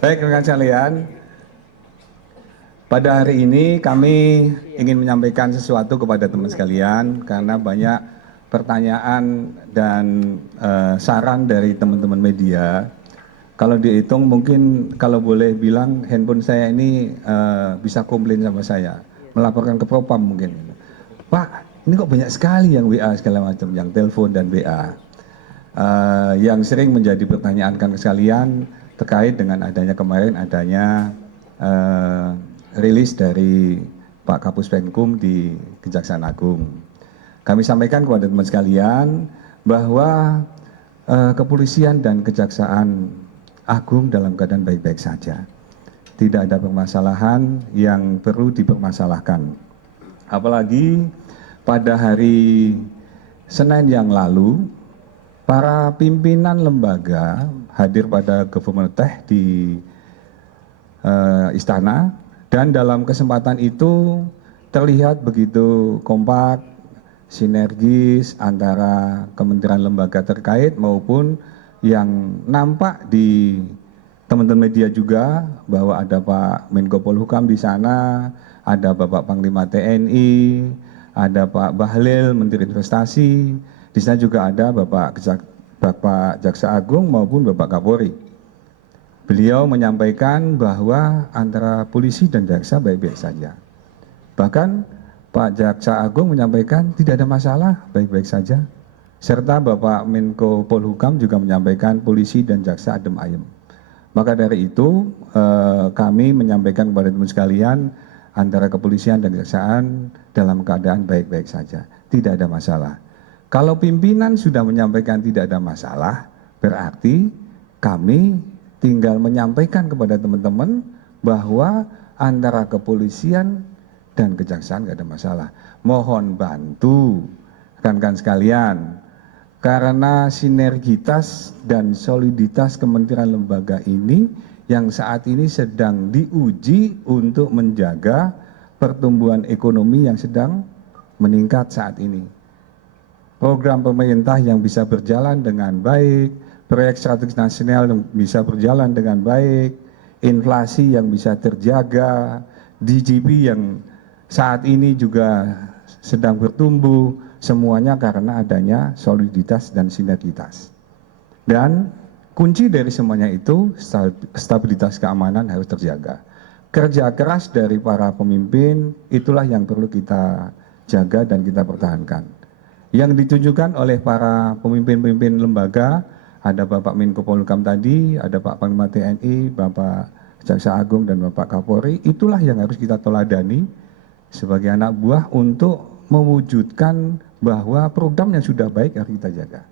Baik rekan sekalian, pada hari ini kami ingin menyampaikan sesuatu kepada teman sekalian karena banyak pertanyaan dan saran dari teman-teman media. Kalau dihitung mungkin kalau boleh bilang handphone saya ini bisa komplain sama saya, melaporkan ke Propam mungkin. Pak, ini kok banyak sekali yang WA segala macam, yang telepon dan WA. Yang sering menjadi pertanyaan kan sekalian terkait dengan adanya kemarin adanya rilis dari Pak Kapus Penkum di Kejaksaan Agung. Kami sampaikan kepada teman sekalian bahwa kepolisian dan Kejaksaan Agung dalam keadaan baik-baik saja. Tidak ada permasalahan yang perlu dipermasalahkan. Apalagi pada hari Senin yang lalu, para pimpinan lembaga hadir pada Government Tech di Istana, dan dalam kesempatan itu terlihat begitu kompak, sinergis antara kementerian lembaga terkait maupun yang nampak di teman-teman media juga bahwa ada Pak Menko Polhukam di sana, ada Bapak Panglima TNI, ada Pak Bahlil Menteri Investasi, di sana juga ada Bapak Jaksa Agung maupun Bapak Kapolri. Beliau menyampaikan bahwa antara polisi dan jaksa baik-baik saja. Bahkan Pak Jaksa Agung menyampaikan tidak ada masalah, baik-baik saja. Serta Bapak Menko Polhukam juga menyampaikan polisi dan jaksa adem ayem. Maka dari itu kami menyampaikan kepada teman sekalian antara kepolisian dan kejaksaan dalam keadaan baik-baik saja, tidak ada masalah. Kalau pimpinan sudah menyampaikan tidak ada masalah, berarti kami tinggal menyampaikan kepada teman-teman bahwa antara kepolisian dan kejaksaan tidak ada masalah. Mohon bantu rekan-rekan sekalian, karena sinergitas dan soliditas kementerian lembaga ini yang saat ini sedang diuji untuk menjaga pertumbuhan ekonomi yang sedang meningkat saat ini. Program pemerintah yang bisa berjalan dengan baik, proyek strategis nasional yang bisa berjalan dengan baik, inflasi yang bisa terjaga, GDP yang saat ini juga sedang bertumbuh, semuanya karena adanya soliditas dan sinergitas. Dan kunci dari semuanya itu stabilitas keamanan harus terjaga. Kerja keras dari para pemimpin itulah yang perlu kita jaga dan kita pertahankan. Yang ditunjukkan oleh para pemimpin-pemimpin lembaga, ada Bapak Menko Polhukam tadi, ada Pak Panglima TNI, Bapak Jaksa Agung dan Bapak Kapolri, itulah yang harus kita teladani sebagai anak buah untuk mewujudkan bahwa program yang sudah baik harus kita jaga.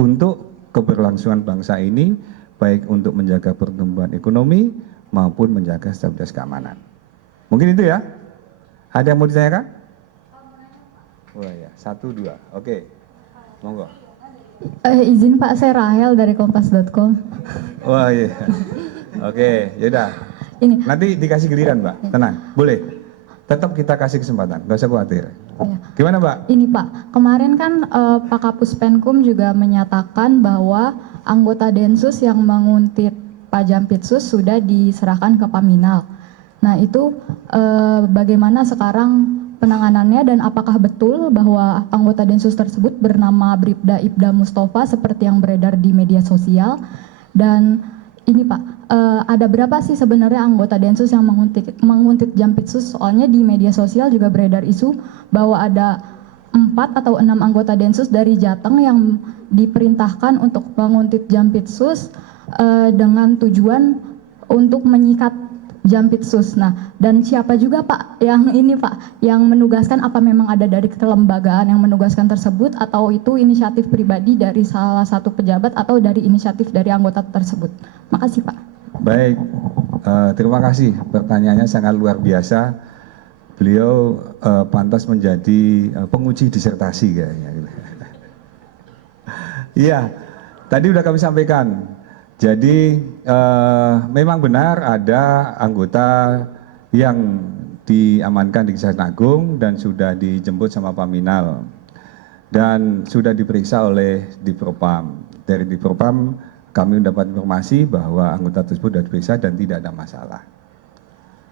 Untuk keberlangsungan bangsa ini, baik untuk menjaga pertumbuhan ekonomi maupun menjaga stabilitas keamanan. Mungkin itu ya. Ada yang mau ditanyakan? Wah ya, 1, 2. Oke, monggo. Izin Pak, saya Rahel dari kompas.com. Wah iya. Oke, yaudah. Ini. Nanti dikasih giliran Mbak, tenang, boleh. Tetap kita kasih kesempatan, nggak usah khawatir. Ya. Gimana Mbak? Ini Pak, kemarin kan Pak Kapus Penkum juga menyatakan bahwa anggota Densus yang menguntit Pak Jampitsus sudah diserahkan ke Paminal. Nah itu bagaimana sekarang penanganannya dan apakah betul bahwa anggota Densus tersebut bernama Bribda Ibda Mustafa seperti yang beredar di media sosial? Dan ini Pak, ada berapa sih sebenarnya anggota Densus yang menguntit Jampitsus? Soalnya di media sosial juga beredar isu bahwa ada 4 atau 6 anggota Densus dari Jateng yang diperintahkan untuk menguntit Jampitsus dengan tujuan untuk menyikat Jampitsus. Nah, dan siapa juga Pak yang ini Pak, yang menugaskan, apa memang ada dari kelembagaan yang menugaskan tersebut atau itu inisiatif pribadi dari salah satu pejabat atau dari inisiatif dari anggota tersebut? Makasih Pak. Baik, terima kasih. Pertanyaannya sangat luar biasa. Beliau pantas menjadi penguji disertasi kayaknya. Iya, tadi sudah kami sampaikan. Jadi memang benar ada anggota yang diamankan di Kejaksaan Agung dan sudah dijemput sama Paminal dan sudah diperiksa oleh Divpropam. Dari Divpropam kami mendapat informasi bahwa anggota tersebut sudah diperiksa dan tidak ada masalah.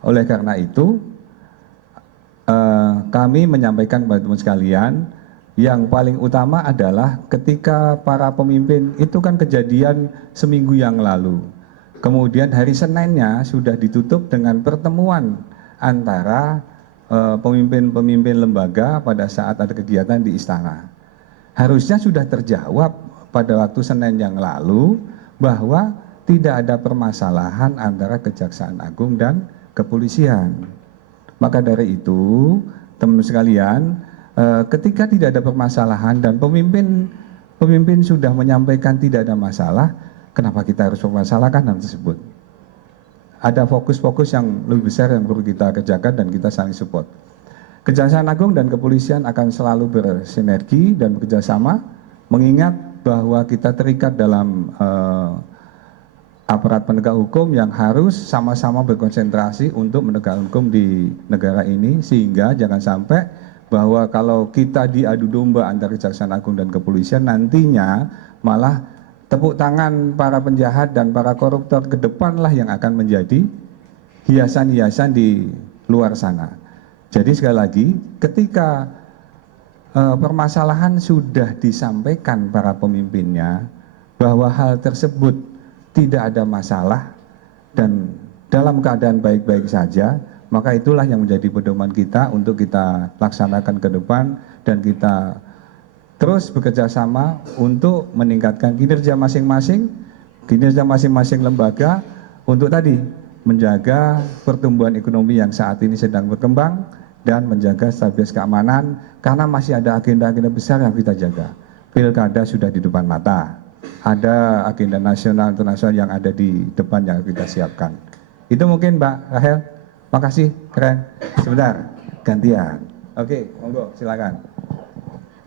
Oleh karena itu, kami menyampaikan kepada teman sekalian, yang paling utama adalah ketika para pemimpin itu kan kejadian seminggu yang lalu. Kemudian hari Seninnya sudah ditutup dengan pertemuan antara pemimpin-pemimpin lembaga pada saat ada kegiatan di istana. Harusnya sudah terjawab pada waktu Senin yang lalu bahwa tidak ada permasalahan antara Kejaksaan Agung dan kepolisian. Maka dari itu, teman-teman sekalian, ketika tidak ada permasalahan dan pemimpin sudah menyampaikan tidak ada masalah, kenapa kita harus mempermasalahkan hal tersebut? Ada fokus-fokus yang lebih besar yang perlu kita kerjakan dan kita saling support. Kejaksaan Agung dan kepolisian akan selalu bersinergi dan bekerjasama, mengingat bahwa kita terikat dalam aparat penegak hukum yang harus sama-sama berkonsentrasi untuk menegakkan hukum di negara ini, sehingga jangan sampai bahwa kalau kita diadu domba antara Kejaksaan Agung dan kepolisian, nantinya malah tepuk tangan para penjahat dan para koruptor ke depanlah yang akan menjadi hiasan-hiasan di luar sana. Jadi sekali lagi, ketika permasalahan sudah disampaikan para pemimpinnya bahwa hal tersebut tidak ada masalah dan dalam keadaan baik-baik saja, maka itulah yang menjadi pedoman kita untuk kita laksanakan ke depan dan kita terus bekerja sama untuk meningkatkan kinerja masing-masing lembaga untuk tadi menjaga pertumbuhan ekonomi yang saat ini sedang berkembang dan menjaga stabilitas keamanan, karena masih ada agenda-agenda besar yang kita jaga. Pilkada sudah di depan mata, ada agenda nasional internasional yang ada di depan yang kita siapkan. Itu mungkin Mbak Rahel. Makasih, keren. Sebentar, gantian. Oke, monggo silakan.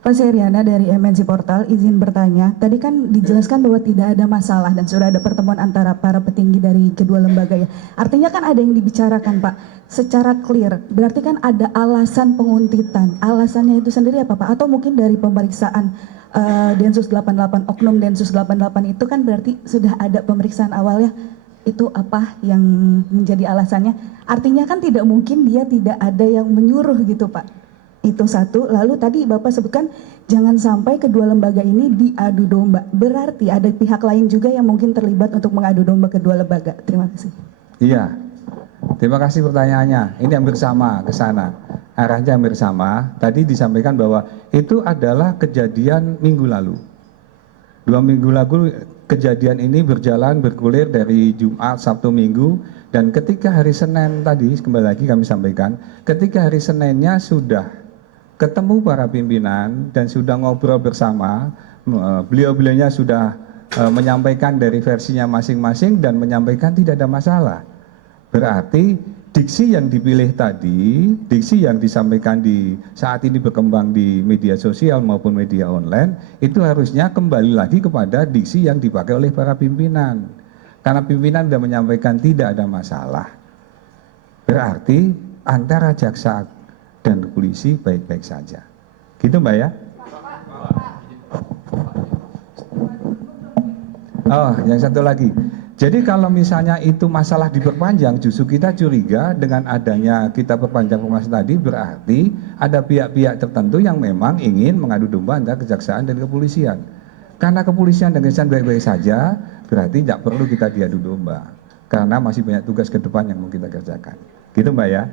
Pak Seriana dari MNC Portal, izin bertanya. Tadi kan dijelaskan bahwa tidak ada masalah dan sudah ada pertemuan antara para petinggi dari kedua lembaga ya. Artinya kan ada yang dibicarakan Pak secara clear. Berarti kan ada alasan penguntitan. Alasannya itu sendiri apa Pak? Atau mungkin dari pemeriksaan Densus 88, Oknum Densus 88 itu kan berarti sudah ada pemeriksaan awalnya. Itu apa yang menjadi alasannya? Artinya kan tidak mungkin dia tidak ada yang menyuruh gitu Pak. Itu satu. Lalu tadi Bapak sebutkan jangan sampai kedua lembaga ini diadu domba. Berarti ada pihak lain juga yang mungkin terlibat untuk mengadu domba kedua lembaga. Terima kasih. Iya, terima kasih pertanyaannya. Ini hampir sama ke sana. Arahnya hampir sama. Tadi disampaikan bahwa itu adalah kejadian minggu lalu. 2 minggu lalu kejadian ini bergulir dari Jumat, Sabtu, Minggu. Dan ketika hari Senin tadi, kembali lagi kami sampaikan, ketika hari Seninnya sudah ketemu para pimpinan dan sudah ngobrol bersama, beliau-beliaunya sudah menyampaikan dari versinya masing-masing dan menyampaikan tidak ada masalah. Berarti diksi yang dipilih tadi, diksi yang disampaikan di saat ini berkembang di media sosial maupun media online, itu harusnya kembali lagi kepada diksi yang dipakai oleh para pimpinan. Karena pimpinan sudah menyampaikan tidak ada masalah. Berarti antara jaksa dan polisi baik-baik saja. Gitu Mbak ya? Oh, yang satu lagi. Jadi kalau misalnya itu masalah diperpanjang, justru kita curiga dengan adanya kita perpanjang pembahasan tadi, berarti ada pihak-pihak tertentu yang memang ingin mengadu domba antara kejaksaan dan kepolisian. Karena kepolisian dan kejaksaan baik-baik saja, berarti tidak perlu kita diadu domba. Karena masih banyak tugas ke depan yang mau kita kerjakan. Gitu Mbak ya?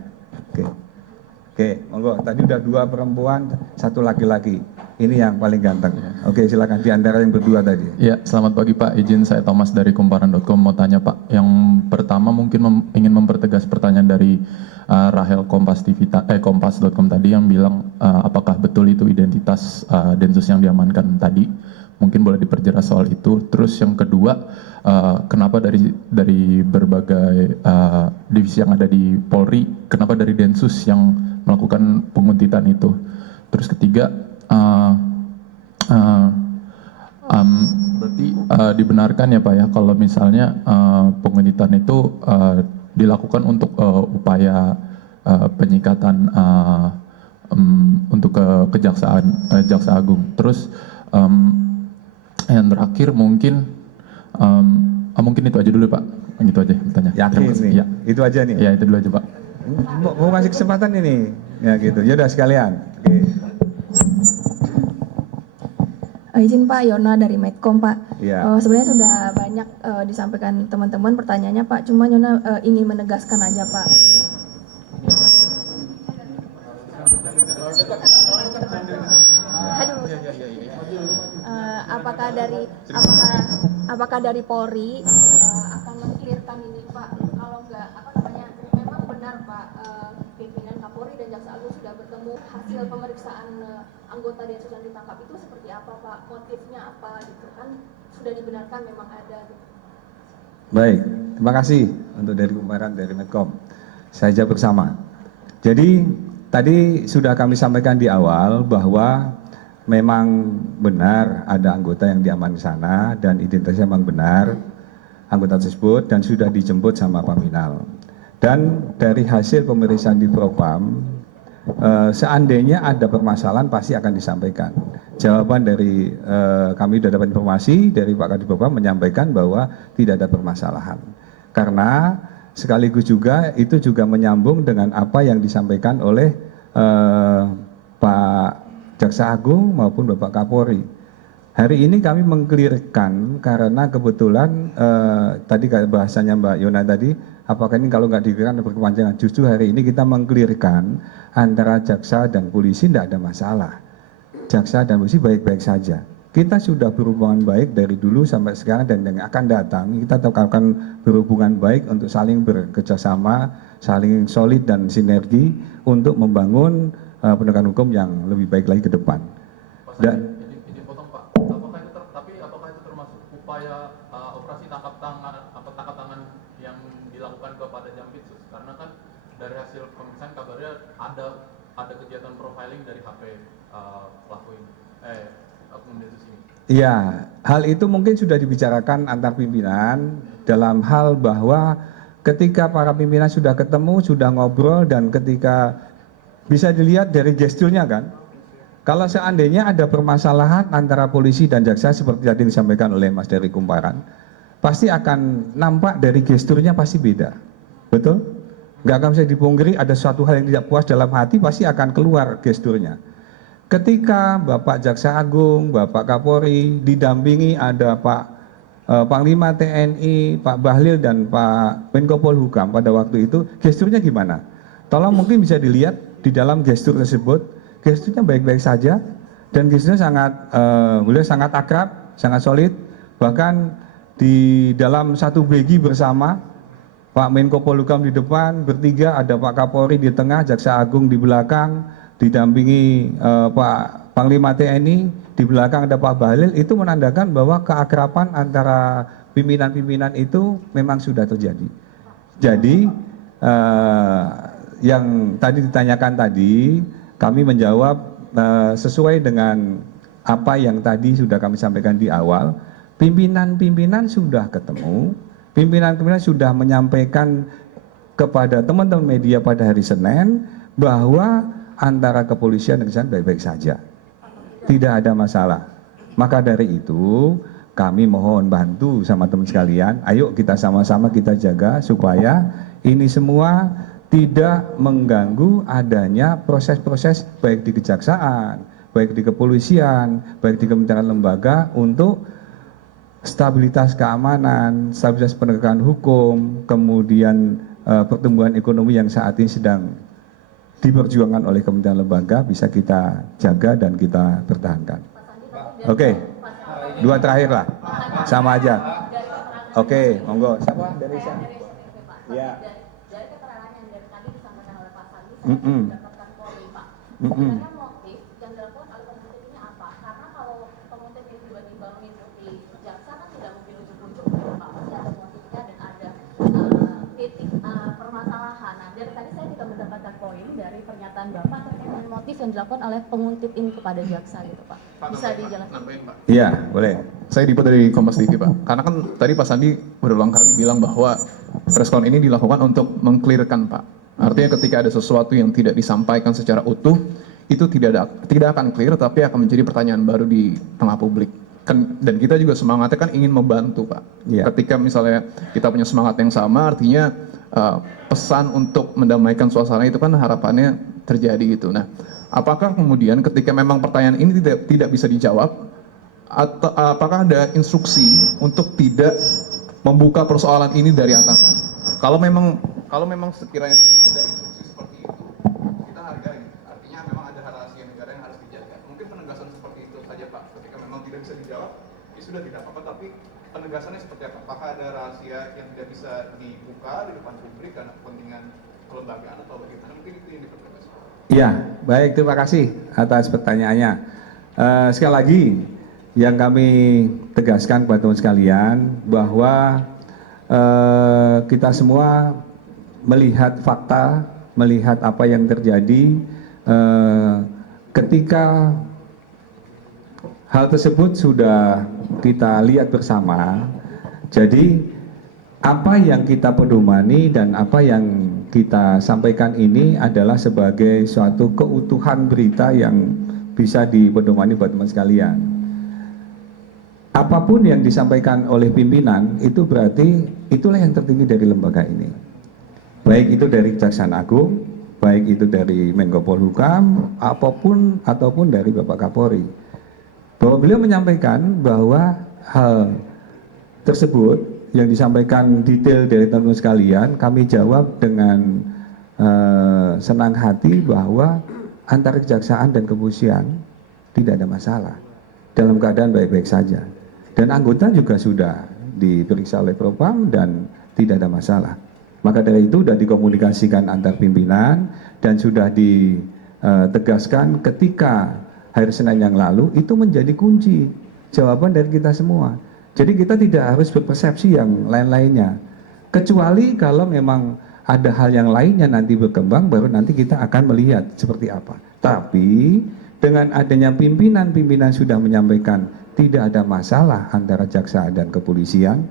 Oke, monggo. Tadi udah 2 perempuan, 1 laki-laki. Ini yang paling ganteng. Oke, silakan di antara yang berdua tadi. Ya, selamat pagi Pak. Izin saya Thomas dari Kumparan.com mau tanya Pak. Yang pertama mungkin ingin mempertegas pertanyaan dari Rahel Kompas.com tadi yang bilang apakah betul itu identitas Densus yang diamankan tadi. Mungkin boleh diperjelas soal itu. Terus yang kedua, kenapa dari berbagai divisi yang ada di Polri, kenapa dari Densus yang melakukan penguntitan itu? Terus ketiga, berarti dibenarkan ya Pak ya kalau misalnya penguntitan itu dilakukan untuk upaya penyikatan untuk Jaksa Agung. Terus yang terakhir mungkin Mungkin itu aja dulu Pak, gitu aja bertanya. Yakin nih? Ya. Itu aja nih? Ya, itu dulu aja Pak. Mau kasih kesempatan ini? Ya gitu, yaudah sekalian. Oke. Izin Pak, Yona dari Medcom Pak. Iya. Sebenarnya sudah banyak disampaikan teman-teman pertanyaannya Pak, cuma Yona ingin menegaskan aja Pak. Aduh. Apakah dari Polri akan mengklirkan ini Pak? Kalau enggak, apa namanya? Memang benar Pak, pimpinan Kapolri dan Jaksa Agung sudah bertemu, hasil pemeriksaan anggota Densus yang ditangkap itu seperti apa Pak? Motifnya apa gitu kan? Sudah dibenarkan memang ada gitu. Baik, terima kasih untuk dari kumparan dari Medcom. Saya jawab bersama. Jadi tadi sudah kami sampaikan di awal bahwa memang benar ada anggota yang diamankan di sana dan identitasnya memang benar anggota tersebut dan sudah dijemput sama Paminal. Dan dari hasil pemeriksaan di Propam, seandainya ada permasalahan pasti akan disampaikan. Jawaban dari kami sudah dapat informasi dari Pak Kadif Propam menyampaikan bahwa tidak ada permasalahan. Karena sekaligus juga itu juga menyambung dengan apa yang disampaikan oleh Pak Jaksa Agung maupun Bapak Kapolri. Hari ini kami mengklirkan karena kebetulan tadi bahasanya Mbak Yona tadi, apakah ini kalau nggak diklirkan berkepanjangan. Justru hari ini kita mengklirkan antara jaksa dan polisi tidak ada masalah. Jaksa dan polisi baik-baik saja. Kita sudah berhubungan baik dari dulu sampai sekarang dan yang akan datang kita akan berhubungan baik untuk saling bekerjasama, saling solid dan sinergi untuk membangun penegakan hukum yang lebih baik lagi ke depan. Dan izin potong Pak, apakah itu termasuk upaya operasi tangkap tangan yang dilakukan kepada Jampitsus? Karena kan dari hasil pemeriksaan kabarnya ada kegiatan profiling dari HP pelaku ini, oknum Densus ini. iya, hal itu mungkin sudah dibicarakan antar pimpinan dalam hal bahwa ketika para pimpinan sudah ketemu, sudah ngobrol dan ketika bisa dilihat dari gesturnya kan, kalau seandainya ada permasalahan antara polisi dan jaksa seperti tadi disampaikan oleh Mas dari Kumparan, pasti akan nampak dari gesturnya pasti beda, betul? Nggak akan bisa dipungkiri ada suatu hal yang tidak puas dalam hati pasti akan keluar gesturnya. Ketika Bapak Jaksa Agung, Bapak Kapolri didampingi ada Pak Panglima TNI, Pak Bahlil dan Pak Menko Polhukam pada waktu itu, gesturnya gimana? Tolong mungkin bisa dilihat di dalam gestur tersebut, gesturnya baik-baik saja dan gesturnya beliau sangat akrab, sangat solid. Bahkan di dalam satu begi bersama, Pak Menko Polhukam di depan, bertiga ada Pak Kapolri di tengah, Jaksa Agung di belakang, didampingi Pak Panglima TNI, di belakang ada Pak Bahlil, itu menandakan bahwa keakraban antara pimpinan-pimpinan itu memang sudah terjadi. Jadi yang tadi ditanyakan tadi, kami menjawab sesuai dengan apa yang tadi sudah kami sampaikan di awal. Pimpinan-pimpinan sudah ketemu, pimpinan-pimpinan sudah menyampaikan kepada teman-teman media pada hari Senin bahwa antara kepolisian dan kejaksaan baik-baik saja, tidak ada masalah. Maka dari itu kami mohon bantu sama teman sekalian, ayo kita sama-sama kita jaga supaya ini semua tidak mengganggu adanya proses-proses baik di kejaksaan, baik di kepolisian, baik di kementerian lembaga untuk stabilitas keamanan, stabilitas penegakan hukum, kemudian pertumbuhan ekonomi yang saat ini sedang diperjuangkan oleh kementerian lembaga bisa kita jaga dan kita pertahankan. Oke, dua terakhir lah, sama aja. Oke, monggo. Siapa dari sana? Ya. Dari keterangan yang dari tadi disampaikan oleh Pak Sandi, Mm-mm. mendapatkan Polri Pak. Mm-mm. Sebenarnya motif yang dilakukan oleh penuntut ini apa? Karena kalau penuntut itu tiba-tiba mengikuti jaksa kan tidak mungkin ujuk-ujuk gitu Pak. Pasti ada motifnya dan ada titik permasalahan. Nah, dari tadi saya juga mendapatkan poin dari pernyataan Bapak terkait dengan motif yang dilakukan oleh penguntit ini kepada jaksa gitu Pak. Bisa dijelaskan? Iya, boleh. Saya Dipo dari Kompas TV Pak. Karena kan tadi Pak Sandi berulang kali bilang bahwa preskon ini dilakukan untuk mengklirkan Pak. Artinya ketika ada sesuatu yang tidak disampaikan secara utuh, itu tidak akan clear tapi akan menjadi pertanyaan baru di tengah publik. dan kita juga semangatnya kan ingin membantu Pak. Iya. Ketika misalnya kita punya semangat yang sama, artinya pesan untuk mendamaikan suasana itu kan harapannya terjadi gitu. Nah, apakah kemudian ketika memang pertanyaan ini tidak bisa dijawab, atau apakah ada instruksi untuk tidak membuka persoalan ini dari atasan? Kalau memang sekiranya ada instruksi seperti itu, kita hargai. Artinya memang ada rahasia negara yang harus dijaga. Mungkin penegasan seperti itu saja Pak. Ketika memang tidak bisa dijawab, ya sudah tidak apa-apa. Tapi penegasannya seperti apa? Apakah ada rahasia yang tidak bisa dibuka di depan publik karena kepentingan kelembagaan atau bagaimana? Mungkin itu yang dipertegas. Ya, baik, terima kasih atas pertanyaannya. Sekali lagi, yang kami tegaskan kepada teman sekalian bahwa kita semua melihat fakta, melihat apa yang terjadi ketika hal tersebut sudah kita lihat bersama. Jadi apa yang kita pedomani dan apa yang kita sampaikan ini adalah sebagai suatu keutuhan berita yang bisa dipedomani buat teman sekalian. Apapun yang disampaikan oleh pimpinan itu berarti itulah yang tertinggi dari lembaga ini. Baik itu dari Kejaksaan Agung, baik itu dari Menko Polhukam, ataupun dari Bapak Kapolri. Bahwa beliau menyampaikan bahwa hal tersebut yang disampaikan detail dari teman-teman sekalian, kami jawab dengan senang hati bahwa antara kejaksaan dan kepolisian tidak ada masalah, dalam keadaan baik-baik saja. Dan anggota juga sudah diperiksa oleh Propam dan tidak ada masalah. Maka dari itu sudah dikomunikasikan antar pimpinan dan sudah ditegaskan ketika hari Senin yang lalu, itu menjadi kunci jawaban dari kita semua. Jadi kita tidak harus berpersepsi yang lain-lainnya. Kecuali kalau memang ada hal yang lainnya nanti berkembang, baru nanti kita akan melihat seperti apa. Tapi dengan adanya pimpinan sudah menyampaikan tidak ada masalah antara jaksa dan kepolisian,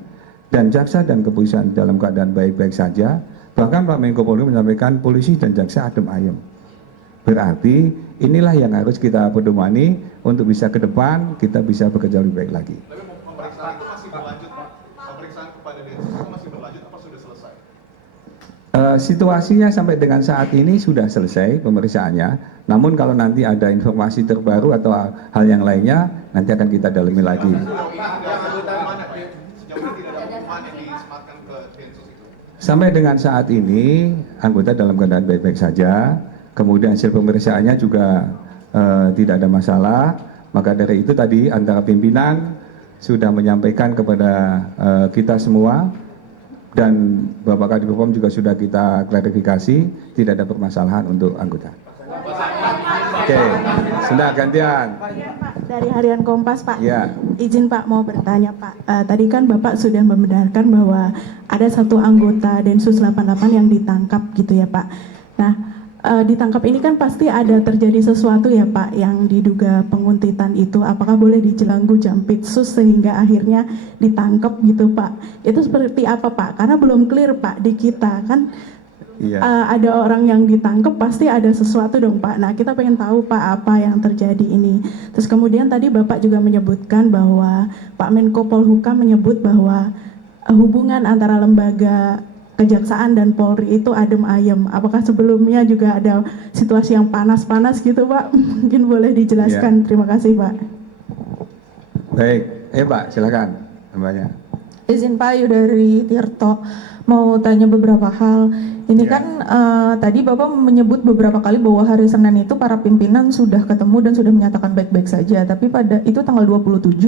dan jaksa dan kepolisian dalam keadaan baik-baik saja. Bahkan Pak Menko Polri menyampaikan polisi dan jaksa adem ayem. Berarti inilah yang harus kita pedomani untuk bisa ke depan kita bisa bekerja lebih baik lagi. Tapi pemeriksaan itu masih berlanjut Pak? Pemeriksaan kepada Densus itu masih berlanjut apa sudah selesai? Situasinya sampai dengan saat ini sudah selesai pemeriksaannya. Namun kalau nanti ada informasi terbaru atau hal yang lainnya, nanti akan kita dalami lagi. Sampai dengan saat ini anggota dalam keadaan baik-baik saja. Kemudian hasil pemeriksaannya juga tidak ada masalah. Maka dari itu tadi antara pimpinan sudah menyampaikan kepada kita semua dan Bapak Kadif Propam juga sudah kita klarifikasi tidak ada permasalahan untuk anggota. Oke, sudah gantian. Pak, dari Harian Kompas Pak, Ya. Izin Pak mau bertanya Pak. Tadi kan Bapak sudah membenarkan bahwa ada satu anggota Densus 88 yang ditangkap gitu ya Pak. Nah, ditangkap ini kan pasti ada terjadi sesuatu ya Pak yang diduga penguntitan itu. Apakah boleh dijelanggu Jampitsus sehingga akhirnya ditangkap gitu Pak? Itu seperti apa Pak? Karena belum clear Pak di kita kan. Iya. Ada orang yang ditangkap pasti ada sesuatu dong Pak. Nah kita pengen tahu Pak apa yang terjadi ini. Terus kemudian tadi Bapak juga menyebutkan bahwa Pak Menko Polhukam menyebut bahwa hubungan antara lembaga Kejaksaan dan Polri itu adem ayem. Apakah sebelumnya juga ada situasi yang panas-panas gitu Pak? Mungkin boleh dijelaskan. Terima kasih Pak. Baik, Pak silakan Mbaknya. Izin Pak Ayu dari Tirto mau tanya beberapa hal. Ini kan tadi Bapak menyebut beberapa kali bahwa hari Senin itu para pimpinan sudah ketemu dan sudah menyatakan baik-baik saja. Tapi pada itu tanggal 27,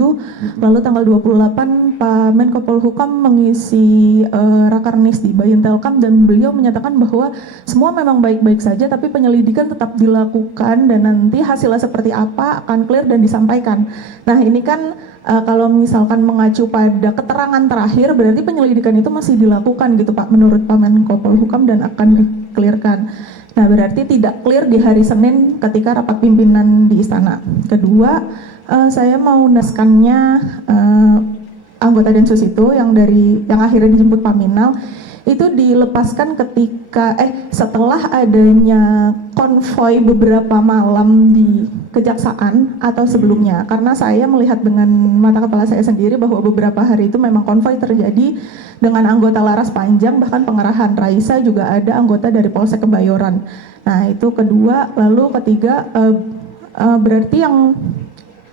lalu tanggal 28 Pak Menko Polhukam mengisi Rakernis di Bayintelkam dan beliau menyatakan bahwa semua memang baik-baik saja tapi penyelidikan tetap dilakukan dan nanti hasilnya seperti apa akan clear dan disampaikan. Nah ini kan kalau misalkan mengacu pada keterangan terakhir berarti penyelidikan itu masih dilakukan gitu Pak menurut Pak Menko Polhukam dan akan diklirkan. Nah berarti tidak clear di hari Senin ketika rapat pimpinan di istana. Kedua, saya mau naskannya anggota Densus itu yang akhirnya dijemput Paminal itu dilepaskan ketika setelah adanya konvoi beberapa malam di kejaksaan atau sebelumnya? Karena saya melihat dengan mata kepala saya sendiri bahwa beberapa hari itu memang konvoi terjadi dengan anggota laras panjang, bahkan pengerahan Raisa juga ada anggota dari Polsek Kebayoran. Nah itu kedua, lalu ketiga berarti yang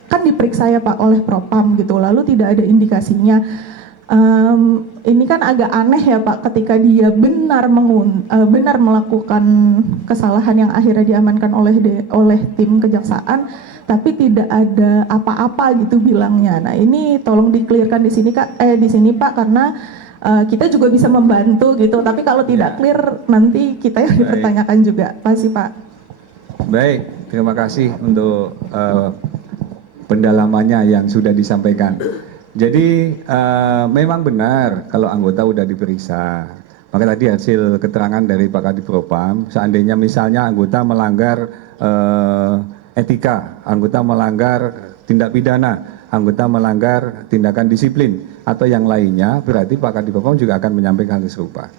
kan diperiksa ya Pak oleh Propam gitu, lalu tidak ada indikasinya. Ini kan agak aneh ya Pak, ketika dia benar melakukan kesalahan yang akhirnya diamankan oleh tim kejaksaan, tapi tidak ada apa-apa gitu bilangnya. Nah ini tolong dikelirkan di sini Pak, karena kita juga bisa membantu gitu. Tapi kalau tidak clear nanti kita yang dipertanyakan juga. Pasti Pak. Baik, terima kasih untuk pendalamannya yang sudah disampaikan. Jadi memang benar kalau anggota sudah diperiksa. Maka tadi hasil keterangan dari Pak Kadif Propam, seandainya misalnya anggota melanggar etika, anggota melanggar tindak pidana, anggota melanggar tindakan disiplin atau yang lainnya, berarti Pak Kadif Propam juga akan menyampaikan hal serupa.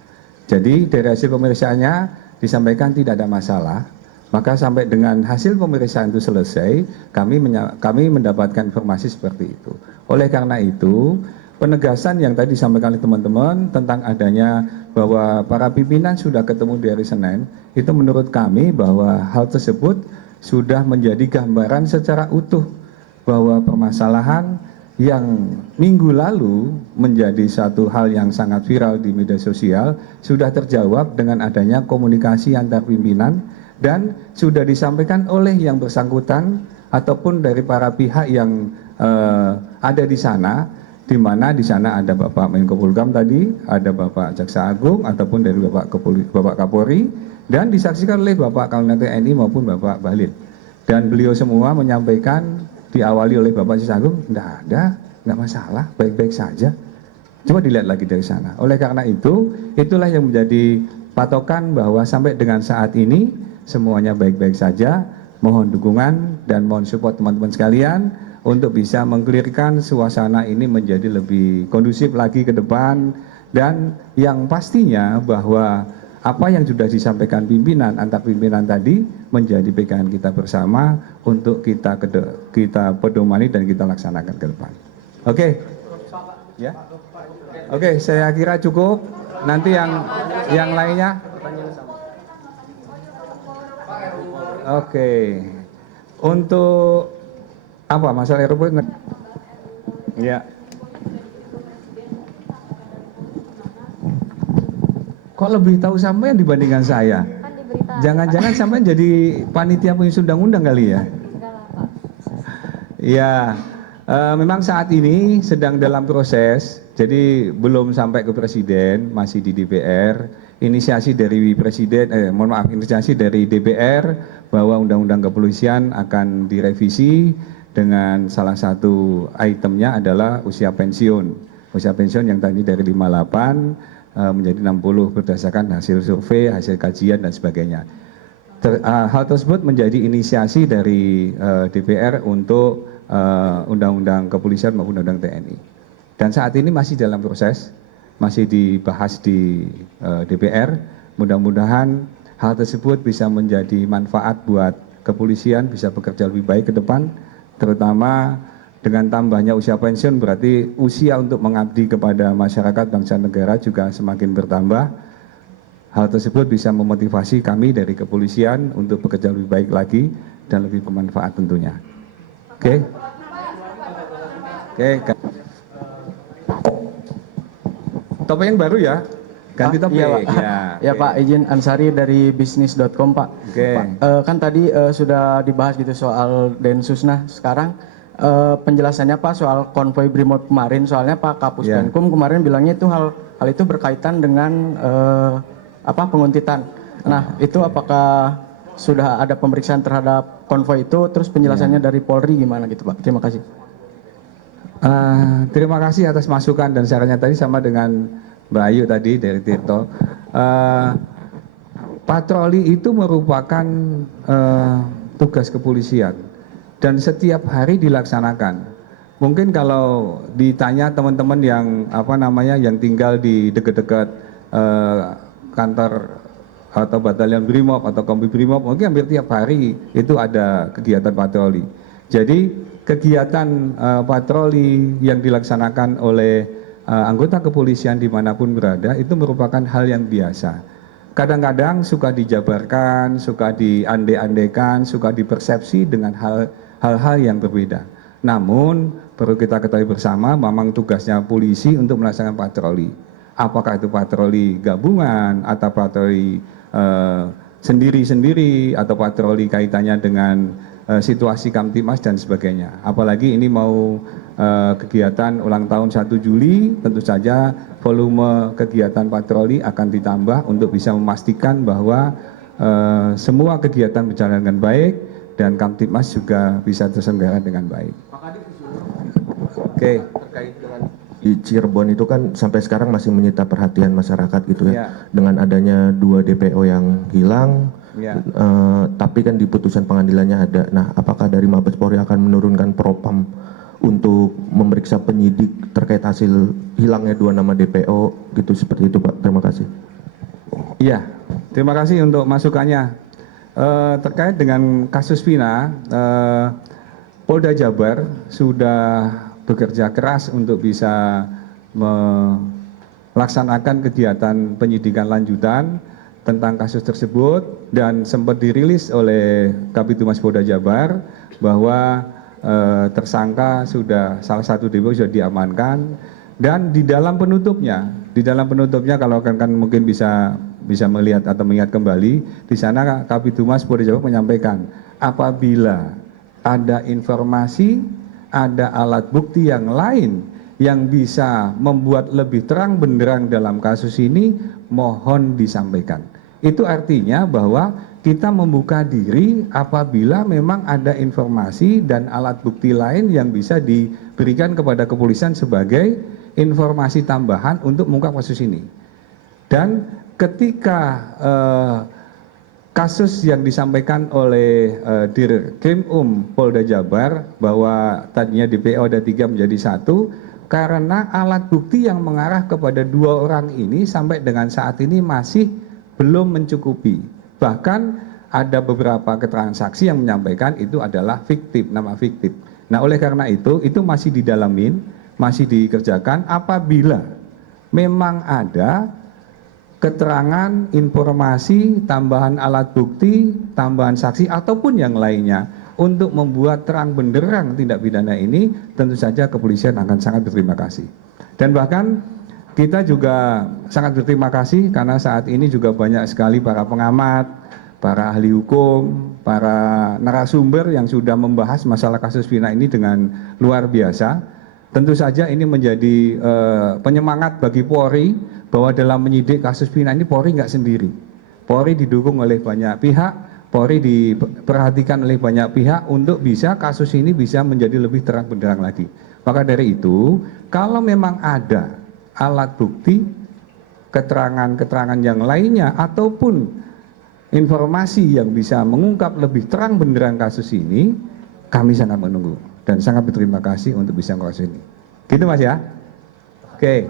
Jadi dari hasil pemeriksaannya disampaikan tidak ada masalah. Maka sampai dengan hasil pemeriksaan itu selesai, kami mendapatkan informasi seperti itu. Oleh karena itu, penegasan yang tadi disampaikan oleh teman-teman tentang adanya bahwa para pimpinan sudah ketemu di hari Senin, itu menurut kami bahwa hal tersebut sudah menjadi gambaran secara utuh bahwa permasalahan yang minggu lalu menjadi satu hal yang sangat viral di media sosial sudah terjawab dengan adanya komunikasi antar pimpinan dan sudah disampaikan oleh yang bersangkutan ataupun dari para pihak yang ada di sana, di mana di sana ada Bapak Menko Polhukam tadi, ada Bapak Jaksa Agung ataupun dari Bapak Kapolri, dan disaksikan oleh Bapak Kolonel TNI maupun Bapak Bahlil. Dan beliau semua menyampaikan diawali oleh Bapak Jaksa Agung, tidak ada, nggak masalah, baik-baik saja. Coba dilihat lagi dari sana. Oleh karena itu, itulah yang menjadi patokan bahwa sampai dengan saat ini semuanya baik-baik saja. Mohon dukungan dan mohon support teman-teman sekalian untuk bisa mengklirkan suasana ini menjadi lebih kondusif lagi ke depan, dan yang pastinya bahwa apa yang sudah disampaikan pimpinan antar pimpinan tadi menjadi pegangan kita bersama untuk kita pedomani dan kita laksanakan ke depan. Oke. Ya. Oke, saya kira cukup. Nanti yang lainnya. Oke. Untuk apa masalah RUU? Ya. Kok lebih tahu sampean dibandingkan saya? Jangan-jangan sampean jadi panitia penyusun undang-undang kali ya? Ya, memang saat ini sedang dalam proses, jadi belum sampai ke presiden, masih di DPR. Inisiasi dari presiden, inisiasi dari DPR bahwa undang-undang kepolisian akan direvisi dengan salah satu itemnya adalah usia pensiun. Usia pensiun yang tadi dari 58 menjadi 60 berdasarkan hasil survei, hasil kajian dan sebagainya. Hal tersebut menjadi inisiasi dari DPR untuk undang-undang kepolisian maupun undang-undang TNI. Dan saat ini masih dalam proses, masih dibahas di DPR. Mudah-mudahan hal tersebut bisa menjadi manfaat buat kepolisian, bisa bekerja lebih baik ke depan, terutama dengan tambahnya usia pensiun berarti usia untuk mengabdi kepada masyarakat bangsa negara juga semakin bertambah. Hal tersebut bisa memotivasi kami dari kepolisian untuk bekerja lebih baik lagi dan lebih bermanfaat tentunya. Oke. Topik yang baru ya, ganti topik. Iya, Pak. Ya, Pak, izin Ansari dari bisnis.com, Pak. Pak, kan tadi sudah dibahas gitu soal Densus. Nah, sekarang penjelasannya Pak soal konvoi Brimob kemarin, soalnya Pak Kapus Penkum kemarin bilangnya itu hal itu berkaitan dengan penguntitan. Nah, itu apakah sudah ada pemeriksaan terhadap konvoi itu, terus penjelasannya dari Polri gimana gitu, Pak? Terima kasih. Terima kasih atas masukan dan sarannya tadi, sama dengan Mbak Ayu tadi dari Tirto. Patroli itu merupakan tugas kepolisian dan setiap hari dilaksanakan. Mungkin kalau ditanya teman-teman yang yang tinggal di dekat-dekat kantor atau batalion Brimob atau kompi Brimob, mungkin hampir tiap hari itu ada kegiatan patroli. Jadi kegiatan patroli yang dilaksanakan oleh anggota kepolisian dimanapun berada itu merupakan hal yang biasa. Kadang-kadang suka dijabarkan, suka diande-andekan, suka dipersepsi dengan hal-hal yang berbeda. Namun perlu kita ketahui bersama, memang tugasnya polisi untuk melaksanakan patroli. Apakah itu patroli gabungan atau patroli sendiri-sendiri atau patroli kaitannya dengan situasi Kamtibmas dan sebagainya. Apalagi ini mau kegiatan ulang tahun 1 Juli, tentu saja volume kegiatan patroli akan ditambah untuk bisa memastikan bahwa semua kegiatan berjalan dengan baik dan Kamtibmas juga bisa terselenggara dengan baik. Oke. Terkait dengan di Cirebon itu kan sampai sekarang masih menyita perhatian masyarakat gitu ya, dengan adanya 2 DPO yang hilang, tapi kan di putusan pengadilannya ada. Nah, apakah dari Mabes Polri akan menurunkan propam untuk memeriksa penyidik terkait hasil hilangnya 2 nama DPO gitu, seperti itu Pak? Terima kasih. Iya, terima kasih untuk masukannya. Terkait dengan kasus Vina, Polda Jabar sudah bekerja keras untuk bisa melaksanakan kegiatan penyidikan lanjutan tentang kasus tersebut, dan sempat dirilis oleh Kabitumas Polda Jabar bahwa tersangka sudah, salah satu DPO sudah diamankan, dan di dalam penutupnya kalau kan mungkin bisa melihat atau mengingat kembali, di sana Kabitumas Polda Jabar menyampaikan apabila ada informasi, ada alat bukti yang lain yang bisa membuat lebih terang benderang dalam kasus ini, mohon disampaikan. Itu artinya bahwa kita membuka diri apabila memang ada informasi dan alat bukti lain yang bisa diberikan kepada kepolisian sebagai informasi tambahan untuk mengungkap kasus ini. Dan ketika kasus yang disampaikan oleh Dirkrim Polda Jabar bahwa tadinya DPO ada 3 menjadi 1, karena alat bukti yang mengarah kepada 2 orang ini sampai dengan saat ini masih belum mencukupi. Bahkan ada beberapa keterangan saksi yang menyampaikan itu adalah fiktif, nama fiktif. Nah, oleh karena itu masih didalamin, masih dikerjakan. Apabila memang ada keterangan, informasi, tambahan alat bukti, tambahan saksi, ataupun yang lainnya untuk membuat terang benderang tindak pidana ini, tentu saja kepolisian akan sangat berterima kasih. Dan bahkan kita juga sangat berterima kasih karena saat ini juga banyak sekali para pengamat, para ahli hukum, para narasumber yang sudah membahas masalah kasus Vina ini dengan luar biasa. Tentu saja ini menjadi penyemangat bagi Polri bahwa dalam menyidik kasus Vina ini Polri nggak sendiri. Polri didukung oleh banyak pihak, Polri diperhatikan oleh banyak pihak untuk bisa kasus ini bisa menjadi lebih terang benderang lagi. Maka dari itu, kalau memang ada alat bukti, keterangan-keterangan yang lainnya, ataupun informasi yang bisa mengungkap lebih terang benderang kasus ini, kami sangat menunggu dan sangat berterima kasih untuk bisa mengurus ini. Gitu Mas ya? Oke.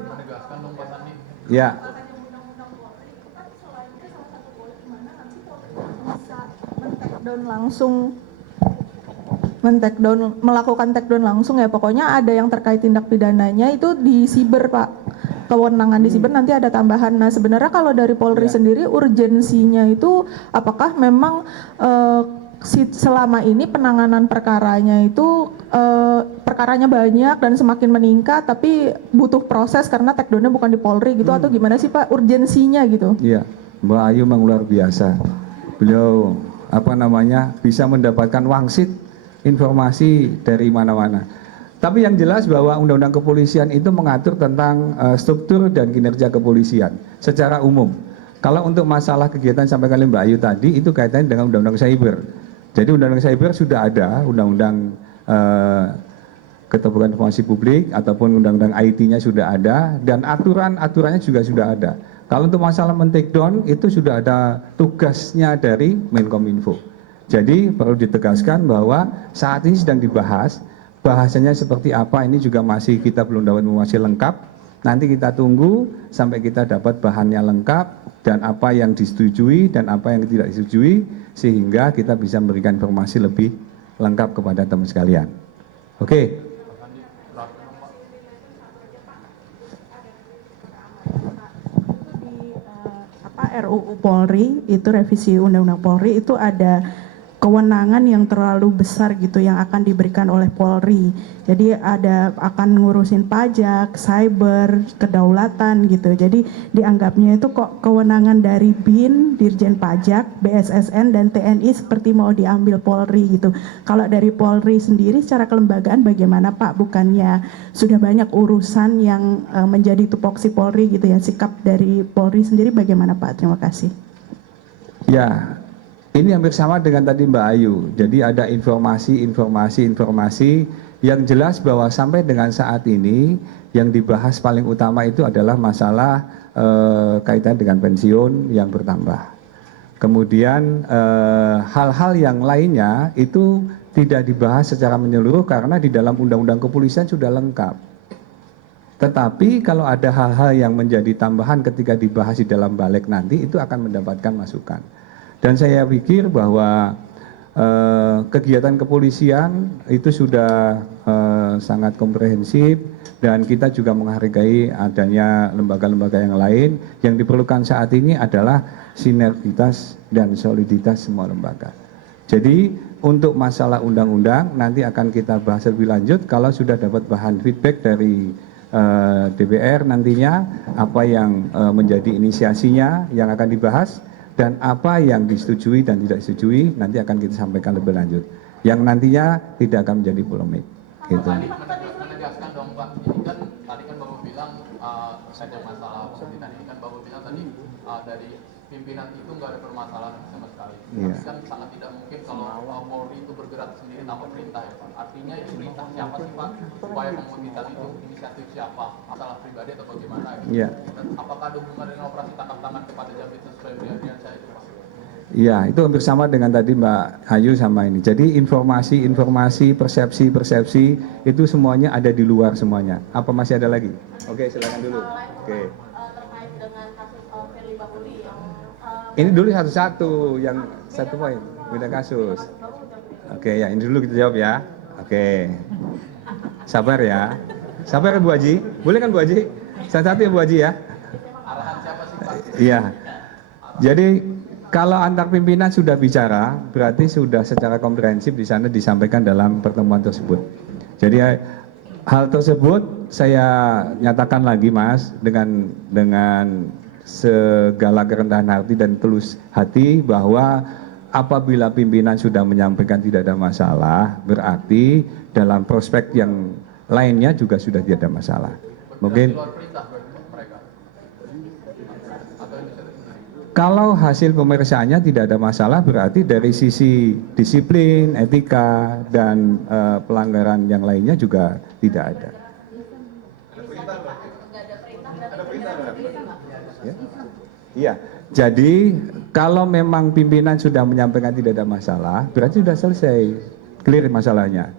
Ya. Melakukan take down langsung ya, pokoknya ada yang terkait tindak pidananya itu di siber Pak, kewenangan di siber nanti ada tambahan. Nah sebenarnya kalau dari Polri sendiri urgensinya itu apakah memang selama ini penanganan perkaranya itu perkaranya banyak dan semakin meningkat tapi butuh proses karena take down-nya bukan di Polri gitu, atau gimana sih Pak urgensinya gitu? Iya, Mbak Ayu memang luar biasa. Beliau bisa mendapatkan wangsit informasi dari mana-mana. Tapi yang jelas bahwa Undang-Undang Kepolisian itu mengatur tentang struktur dan kinerja kepolisian secara umum. Kalau untuk masalah kegiatan sampaikan oleh Mbak Ayu tadi itu kaitannya dengan Undang-Undang Cyber. Jadi Undang-Undang Cyber sudah ada, Undang-Undang Keterbukaan Informasi Publik ataupun Undang-Undang IT-nya sudah ada, dan aturan-aturannya juga sudah ada. Kalau untuk masalah men-takedown itu sudah ada tugasnya dari Menkominfo. Jadi perlu ditegaskan bahwa saat ini sedang dibahas, bahasanya seperti apa ini juga masih kita belum dapat informasi lengkap, Nanti kita tunggu sampai kita dapat bahannya lengkap dan apa yang disetujui dan apa yang tidak disetujui, sehingga kita bisa memberikan informasi lebih lengkap kepada teman sekalian. Oke. RUU Polri itu revisi Undang-Undang Polri itu ada kewenangan yang terlalu besar gitu yang akan diberikan oleh Polri. Jadi ada akan ngurusin pajak, cyber, kedaulatan gitu. Jadi dianggapnya itu kok kewenangan dari BIN, Dirjen Pajak, BSSN dan TNI seperti mau diambil Polri gitu. Kalau dari Polri sendiri secara kelembagaan bagaimana Pak? Bukannya sudah banyak urusan yang menjadi tupoksi Polri gitu ya. Sikap dari Polri sendiri bagaimana Pak? Terima kasih. Ya, ini hampir sama dengan tadi Mbak Ayu. Jadi ada informasi yang jelas bahwa sampai dengan saat ini yang dibahas paling utama itu adalah masalah kaitan dengan pensiun yang bertambah. Kemudian hal-hal yang lainnya itu tidak dibahas secara menyeluruh karena di dalam Undang-Undang Kepolisian sudah lengkap. Tetapi kalau ada hal-hal yang menjadi tambahan ketika dibahas di dalam balik nanti itu akan mendapatkan masukan. Dan saya pikir bahwa kegiatan kepolisian itu sudah sangat komprehensif dan kita juga menghargai adanya lembaga-lembaga yang lain. Yang diperlukan saat ini adalah sinergitas dan soliditas semua lembaga. Jadi untuk masalah undang-undang nanti akan kita bahas lebih lanjut kalau sudah dapat bahan feedback dari DPR nantinya apa yang menjadi inisiasinya yang akan dibahas. Dan apa yang disetujui dan tidak disetujui nanti akan kita sampaikan lebih lanjut. Yang nantinya tidak akan menjadi polemik. Gitu. Menegaskan dong Pak, ini kan tadi kan Bapak bilang ada masalah pemerintahan ini kan Bapak bilang tadi dari pimpinan itu nggak ada permasalahan sama sekali. Iya. Kan sangat tidak mungkin kalau Polri itu bergerak sendiri tanpa perintah ya Pak. Artinya itu perintah siapa sih Pak? Upaya pemutitan itu inisiatif siapa? Masalah pribadi atau bagaimana ya? Iya. Dan apakah ada hubungan dengan operasi tangkap tangan kepada Jampitsus Febrian saya itu Pak? Iya, itu hampir sama dengan tadi Mbak Ayu sama ini. Jadi informasi, persepsi itu semuanya ada di luar semuanya. Apa masih ada lagi? Oke, silakan dulu. Oke. Terkait dengan kasus Firly Bahuri yang Ini dulu satu-satu, yang satu poin, beda kasus. Oke, ya ini dulu kita jawab ya. Oke. Sabar ya. Sabar Bu Haji. Boleh kan Bu Haji? Satu-satu ya Bu Haji ya. Arahan siapa sih Pak? Iya. Jadi kalau antar pimpinan sudah bicara, berarti sudah secara komprehensif di sana disampaikan dalam pertemuan tersebut. Jadi hal tersebut saya nyatakan lagi Mas dengan segala kerendahan hati dan tulus hati bahwa apabila pimpinan sudah menyampaikan tidak ada masalah, berarti dalam prospek yang lainnya juga sudah tidak ada masalah. Mungkin kalau hasil pemeriksaannya tidak ada masalah, berarti dari sisi disiplin, etika, dan pelanggaran yang lainnya juga tidak ada. Ya? Iya, jadi kalau memang pimpinan sudah menyampaikan tidak ada masalah, berarti sudah selesai, clear masalahnya.